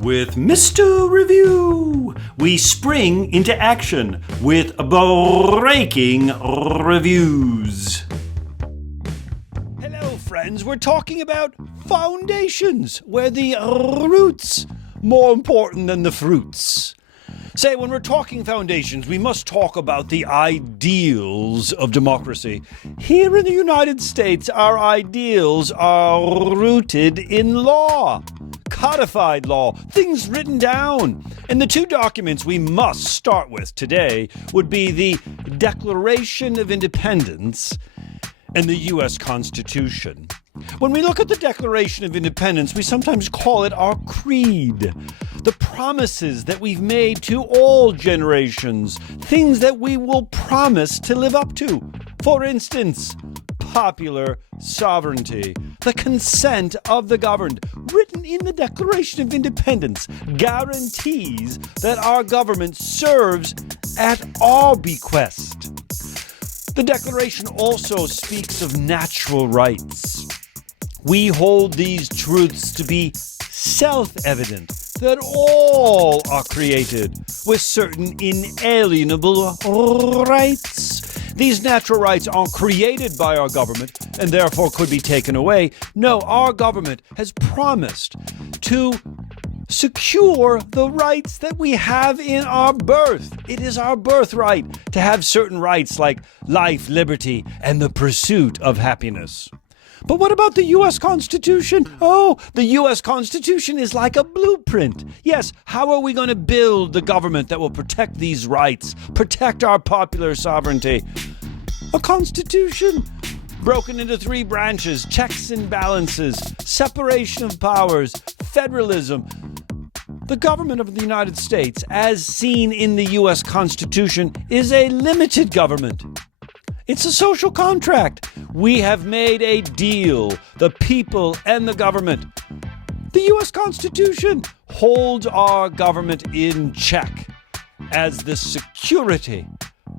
With Mr. Review, we spring into action with breaking reviews. Hello, friends. We're talking about foundations, where the roots more important than the fruits. Say, when we're talking foundations, we must talk about the ideals of democracy. Here in the United States, our ideals are rooted in law, codified law, things written down. And the two documents we must start with today would be the Declaration of Independence and the U.S. Constitution. When we look at the Declaration of Independence, we sometimes call it our creed. The promises that we've made to all generations, things that we will promise to live up to. For instance, popular sovereignty, the consent of the governed, written in the Declaration of Independence, guarantees that our government serves at our bequest. The Declaration also speaks of natural rights. We hold these truths to be self-evident, that all are created with certain inalienable rights. These natural rights aren't created by our government and therefore could be taken away. No, our government has promised to secure the rights that we have in our birth. It is our birthright to have certain rights like life, liberty, and the pursuit of happiness. But what about the U.S. Constitution? Oh, the U.S. Constitution is like a blueprint. Yes, how are we going to build the government that will protect these rights, protect our popular sovereignty? A constitution broken into three branches: checks and balances, separation of powers, federalism. The government of the United States, as seen in the U.S. Constitution, is a limited government. It's a social contract. We have made a deal, the people and the government. The U.S. Constitution holds our government in check as the security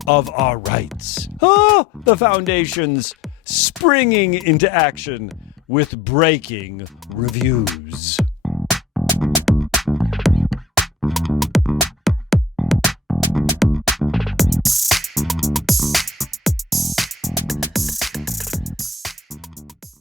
of our rights. The foundations springing into action with breaking reviews.